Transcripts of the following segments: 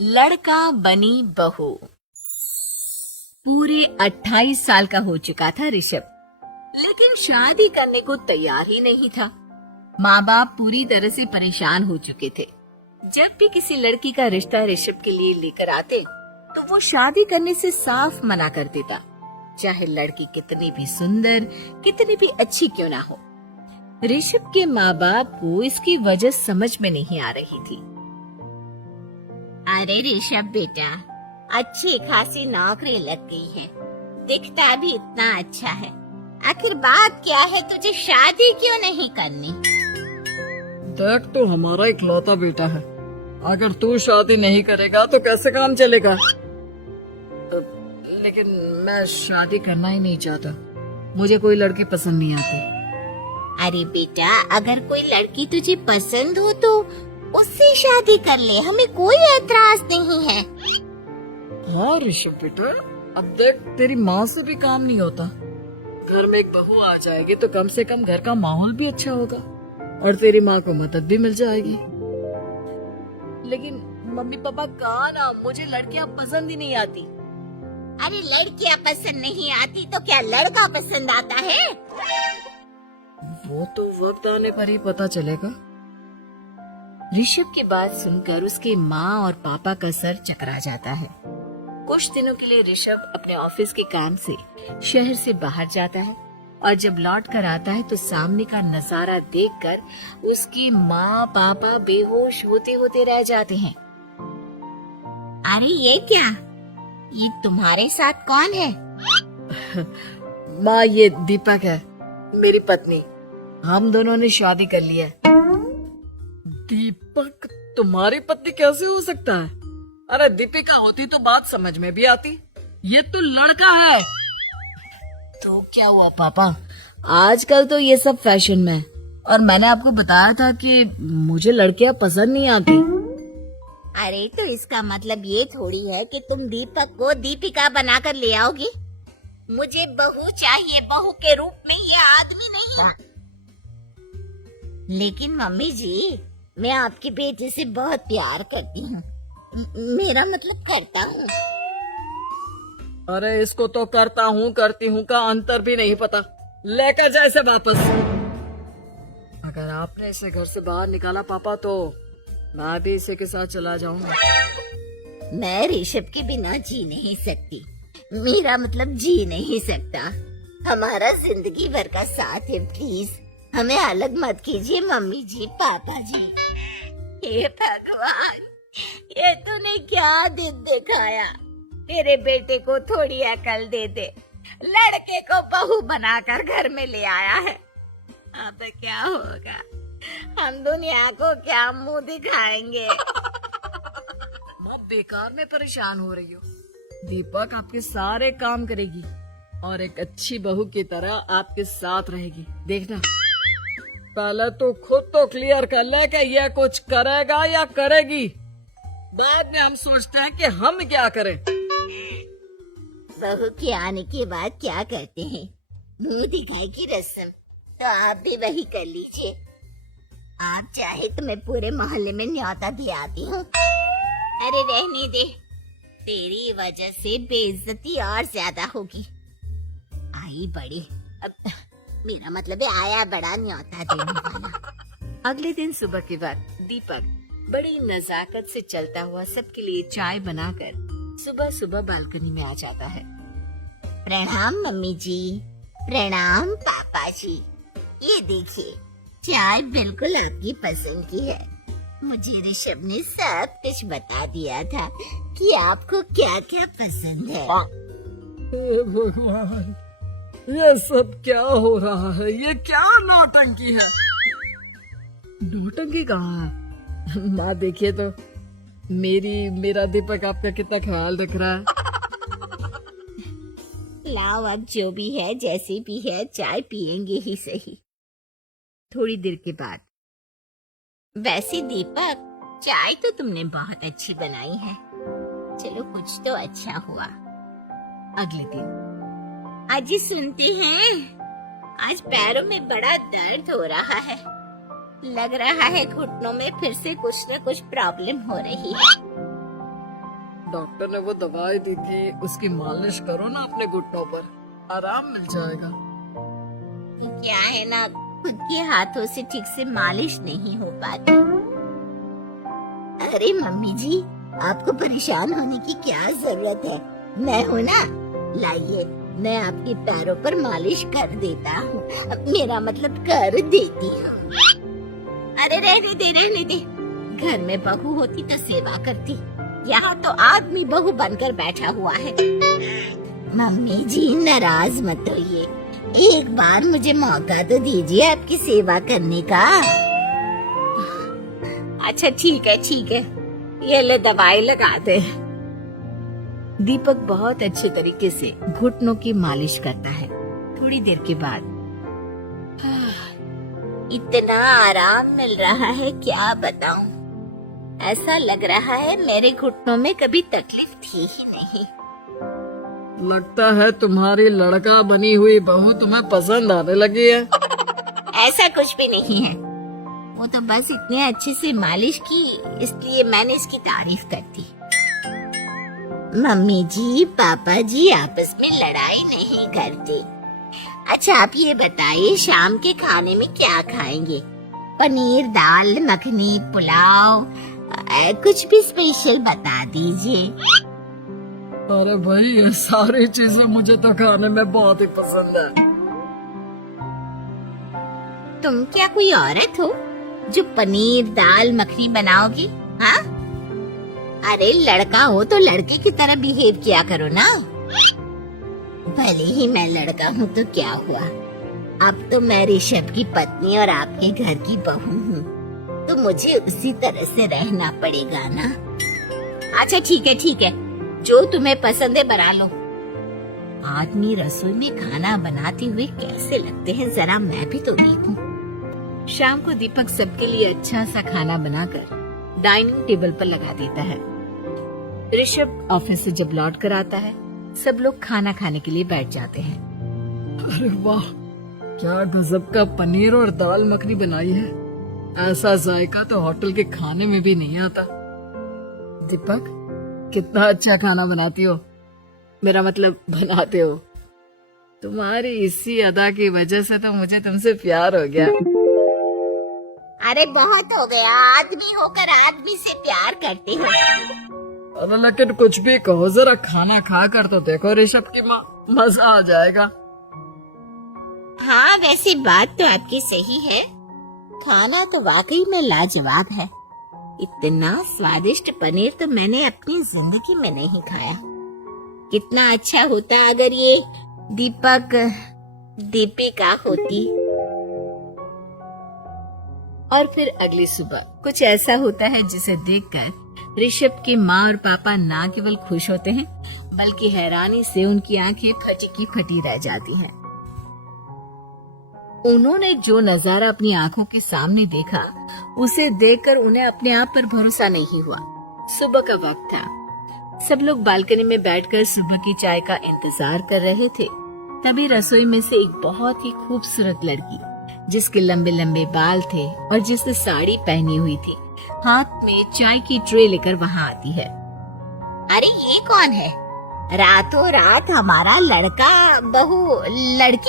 लड़का बनी बहू। पूरे 28 साल का हो चुका था ऋषभ, लेकिन शादी करने को तैयार ही नहीं था। माँ बाप पूरी तरह से परेशान हो चुके थे। जब भी किसी लड़की का रिश्ता ऋषभ के लिए लेकर आते तो वो शादी करने से साफ मना कर देता, चाहे लड़की कितनी भी सुंदर, कितनी भी अच्छी क्यों ना हो। ऋषभ के माँ बाप को इसकी वजह समझ में नहीं आ रही थी। अरे ऋषभ बेटा, अच्छी खासी नौकरी लग गई है, दिखता भी इतना अच्छा है, आखिर बात क्या है, तुझे शादी क्यों नहीं करनी? देख, तो हमारा इकलौता बेटा है, अगर तू शादी नहीं करेगा तो कैसे काम चलेगा? लेकिन मैं शादी करना ही नहीं चाहता, मुझे कोई लड़की पसंद नहीं आती। अरे बेटा, अगर कोई लड़की तुझे पसंद हो तो उससे शादी कर ले, हमें कोई एतराज नहीं है। हाँ ऋषभ बेटा, अब देख, तेरी माँ से भी काम नहीं होता। घर में एक बहू आ जाएगी तो कम से कम घर का माहौल भी अच्छा होगा और तेरी माँ को मदद भी मिल जाएगी। लेकिन मम्मी पापा कहा ना, मुझे लड़कियां पसंद ही नहीं आती। अरे लड़कियां पसंद नहीं आती तो क्या लड़का पसंद आता है? वो तो वक्त आने पर ही पता चलेगा। ऋषभ की बात सुनकर उसकी माँ और पापा का सर चकरा जाता है। कुछ दिनों के लिए ऋषभ अपने ऑफिस के काम से शहर से बाहर जाता है और जब लौट कर आता है तो सामने का नजारा देखकर उसकी माँ पापा बेहोश होते होते रह जाते हैं। अरे ये क्या, ये तुम्हारे साथ कौन है? माँ, ये दीपक है, मेरी पत्नी। हम दोनों ने शादी कर ली है। दीपक तुम्हारी पत्नी कैसे हो सकता है? अरे दीपिका होती तो बात समझ में भी आती, ये तो लड़का है। तो क्या हुआ पापा, आजकल तो ये सब फैशन में है और मैंने आपको बताया था कि मुझे लड़कियां पसंद नहीं आती। अरे तो इसका मतलब ये थोड़ी है कि तुम दीपक को दीपिका बनाकर ले आओगी। मुझे बहू चाहिए, बहू के रूप में, ये आदमी नहीं। लेकिन मम्मी जी, मैं आपकी बेटी से बहुत प्यार करती हूँ, मेरा मतलब करता हूँ। अरे इसको तो करता हूँ करती हूँ का अंतर भी नहीं पता, लेकर जाए इसे वापस। अगर आपने इसे घर से बाहर निकाला पापा तो मैं भी इसे के साथ चला जाऊंगा। मैं ऋषभ के बिना जी नहीं सकती, मेरा मतलब जी नहीं सकता। हमारा जिंदगी भर का साथ है, प्लीज हमें अलग मत कीजिए मम्मी जी, पापा जी। हे भगवान, ये तूने क्या दिन दिखाया? तेरे बेटे को थोड़ी अकल दे दे, लड़के को बहू बनाकर घर में ले आया है। अब क्या होगा, हम दुनिया को क्या मुंह दिखाएंगे? माँ, बेकार में परेशान हो रही हो। दीपक आपके सारे काम करेगी और एक अच्छी बहू की तरह आपके साथ रहेगी, देखना। पहले तो खुद तो क्लियर कर ले कि यह कुछ करेगा या करेगी, बाद में हम सोचते हैं कि हम क्या करें। बहू के आने के बाद क्या करते हैं, मुंह दिखाई की रस्म, तो आप भी वही कर लीजिए। आप चाहे तो मैं पूरे मोहल्ले में न्योता भी आती हूँ। अरे रहने दे, तेरी वजह से बेइज्जती और ज्यादा होगी। आई बड़ी, अब मेरा मतलब है आया बड़ा न्योता देने वाला। अगले दिन सुबह के वक्त दीपक बड़ी नजाकत से चलता हुआ सबके लिए चाय बनाकर सुबह सुबह बालकनी में आ जाता है। प्रणाम मम्मी जी, प्रणाम पापा जी। ये देखिए, चाय बिल्कुल आपकी पसंद की है। मुझे ऋषभ ने सब कुछ बता दिया था कि आपको क्या क्या पसंद है। हे भगवान, ये सब क्या हो रहा है? ये क्या नौटंकी है? नौटंकी कहाँ है? माँ देखिए तो, मेरा दीपक आपका कितना ख्याल रख रहा है। लाओ, अब जो भी है, जैसे भी है, चाय पियेंगे ही सही। थोड़ी देर के बाद, वैसे दीपक, चाय तो तुमने बहुत अच्छी बनाई है, चलो कुछ तो अच्छा हुआ। अगले दिन अजी सुनते हैं, आज पैरों में बड़ा दर्द हो रहा है, लग रहा है घुटनों में फिर से कुछ न कुछ प्रॉब्लम हो रही है। डॉक्टर ने वो दवाई दी थी, उसकी मालिश करो ना अपने घुटनों पर, आराम मिल जाएगा। क्या है ना, खुद के हाथों से ठीक से मालिश नहीं हो पाती। अरे मम्मी जी, आपको परेशान होने की क्या जरूरत है, मैं हूँ ना। लाइए, मैं आपके पैरों पर मालिश कर देता हूँ, मेरा मतलब कर देती हूँ। अरे रहने दे, घर में बहू होती तो सेवा करती, यहाँ तो आदमी बहू बनकर बैठा हुआ है। मम्मी जी नाराज मत होइए, एक बार मुझे मौका तो दीजिए आपकी सेवा करने का। अच्छा ठीक है, ये ले दवाई लगा दे। दीपक बहुत अच्छे तरीके से घुटनों की मालिश करता है। थोड़ी देर के बाद इतना आराम मिल रहा है क्या बताऊं, ऐसा लग रहा है मेरे घुटनों में कभी तकलीफ थी ही नहीं। लगता है तुम्हारी लड़का बनी हुई बहू तुम्हें पसंद आने लगी है। ऐसा कुछ भी नहीं है, वो तो बस इतने अच्छे से मालिश की, इसलिए मैंने इसकी तारीफ कर दी। मम्मी जी पापा जी आपस में लड़ाई नहीं करते। अच्छा आप ये बताइए, शाम के खाने में क्या खाएंगे? पनीर, दाल मखनी, पुलाव, कुछ भी स्पेशल बता दीजिए। अरे भाई, ये सारी चीजें मुझे तो खाने में बहुत ही पसंद है। तुम क्या कोई औरत हो जो पनीर दाल मखनी बनाओगी? हाँ, अरे लड़का हो तो लड़के की तरह बिहेव किया करो ना। भले ही मैं लड़का हूँ तो क्या हुआ, अब तो मैं ऋषभ की पत्नी और आपके घर की बहू हूँ, तो मुझे उसी तरह से रहना पड़ेगा ना। अच्छा ठीक है, जो तुम्हें पसंद है बना लो। आदमी रसोई में खाना बनाते हुए कैसे लगते हैं, जरा मैं भी तो देखूं। शाम को दीपक सबके लिए अच्छा सा खाना बनाकर डाइनिंग टेबल पर लगा देता है। ऋषभ ऑफिस से जब लौट कर आता है, सब लोग खाना खाने के लिए बैठ जाते हैं। अरे वाह, क्या गजब का पनीर और दाल मखनी बनाई है। ऐसा जायका तो होटल के खाने में भी नहीं आता। दीपक, कितना अच्छा खाना बनाती हो, मेरा मतलब बनाते हो। तुम्हारी इसी अदा की वजह से तो मुझे तुमसे प्यार हो गया। अरे बहुत हो गया, आदमी होकर आदमी से प्यार करते हो। अरे लेकिन कुछ भी कहो, जरा खाना खा कर तो देखो ऋषभ की माँ, मजा आ जाएगा। हाँ वैसे बात तो आपकी सही है, खाना तो वाकई में लाजवाब है। इतना स्वादिष्ट पनीर तो मैंने अपनी जिंदगी में नहीं खाया। कितना अच्छा होता अगर ये दीपिका होती। और फिर अगली सुबह कुछ ऐसा होता है जिसे देखकर ऋषभ की माँ और पापा ना केवल खुश होते हैं, बल्कि हैरानी से उनकी आंखें फटी की फटी रह जाती हैं। उन्होंने जो नजारा अपनी आंखों के सामने देखा, उसे देखकर उन्हें अपने आप पर भरोसा नहीं हुआ। सुबह का वक्त था, सब लोग बालकनी में बैठकर सुबह की चाय का इंतजार कर रहे थे। तभी रसोई में से एक बहुत ही खूबसूरत लड़की, जिसके लंबे लंबे बाल थे और जिसने साड़ी पहनी हुई थी, हाथ में चाय की ट्रे लेकर वहाँ आती है। अरे ये कौन है? रातों रात हमारा लड़की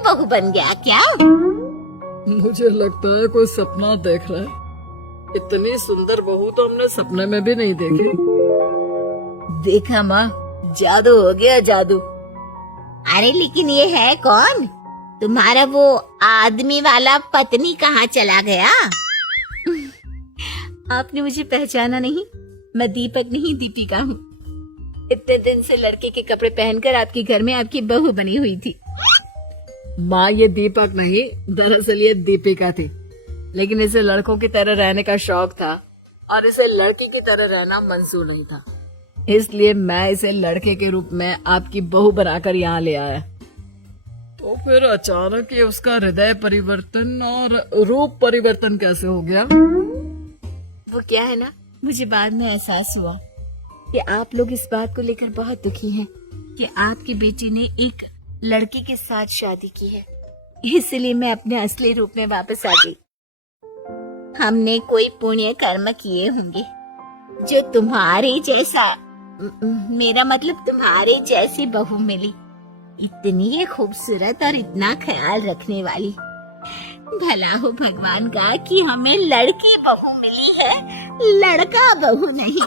बहू बन गया क्या? मुझे लगता है कोई सपना देख रहा है। इतनी सुंदर बहू तो हमने सपने में भी नहीं देखी। देखा माँ, जादू हो गया, जादू। अरे लेकिन ये है कौन? तुम्हारा वो आदमी वाला पत्नी कहाँ चला गया? आपने मुझे पहचाना नहीं? मैं दीपक नहीं, दीपिका हूँ। इतने दिन से लड़के के कपड़े पहनकर आपके घर में आपकी बहू बनी हुई थी। माँ, ये दीपक नहीं, दरअसल ये दीपिका थी, लेकिन इसे लड़कों की तरह रहने का शौक था और इसे लड़की की तरह रहना मंजूर नहीं था, इसलिए मैं इसे लड़के के रूप में आपकी बहू बनाकर यहाँ ले आया। तो फिर अचानक ये उसका हृदय परिवर्तन और रूप परिवर्तन कैसे हो गया? वो क्या है ना, मुझे बाद में एहसास हुआ कि आप लोग इस बात को लेकर बहुत दुखी हैं कि आपकी बेटी ने एक लड़के के साथ शादी की है, इसलिए मैं अपने असली रूप में वापस आ गई। हमने कोई पुण्य कर्म किए होंगे जो तुम्हारे जैसा मेरा मतलब तुम्हारे जैसी बहू मिली, इतनी खूबसूरत और इतना ख्याल रखने वाली। भला हो भगवान का कि हमें लड़की बहू मिली है, लड़का बहू नहीं।